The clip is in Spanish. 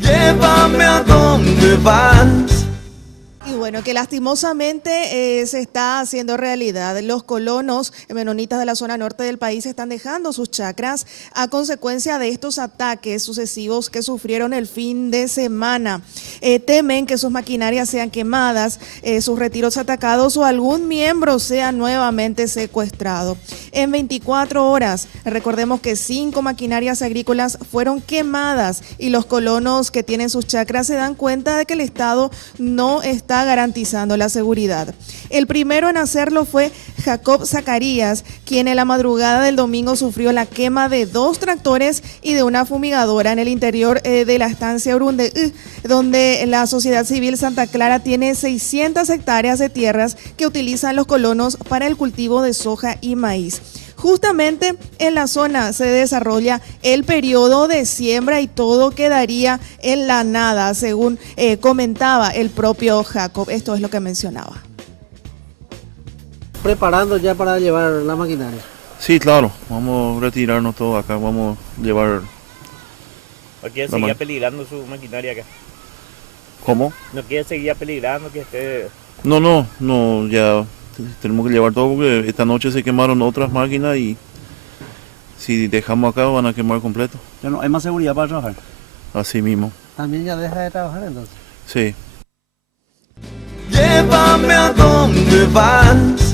Llévame a donde vas. Y bueno, que lastimosamente se está haciendo realidad. Los colonos menonitas de la zona norte del país están dejando sus chacras a consecuencia de estos ataques sucesivos que sufrieron el fin de semana. Temen que sus maquinarias sean quemadas, sus retiros atacados o algún miembro sea nuevamente secuestrado. En 24 horas, recordemos que 5 maquinarias agrícolas fueron quemadas y los colonos que tienen sus chacras se dan cuenta de que el Estado no está garantizando la seguridad. El primero en hacerlo fue Jacob Zacarías, quien en la madrugada del domingo sufrió la quema de 2 tractores y de una fumigadora en el interior de la estancia Urunde, donde la Sociedad Civil Santa Clara tiene 600 hectáreas de tierras que utilizan los colonos para el cultivo de soja y maíz. Justamente en la zona se desarrolla el periodo de siembra y todo quedaría en la nada, según comentaba el propio Jacob. Esto es lo que mencionaba. Preparando ya para llevar la maquinaria. Sí, claro, vamos a retirarnos todo acá, vamos a llevar... ¿No quiere seguir peligrando su maquinaria acá? ¿Cómo? ¿No quiere seguir peligrando que esté...? No, ya tenemos que llevar todo porque esta noche se quemaron otras máquinas y si dejamos acá van a quemar completo. Ya no hay más seguridad para trabajar. Así mismo. También ya deja de trabajar entonces. Sí. Llévame a donde vas.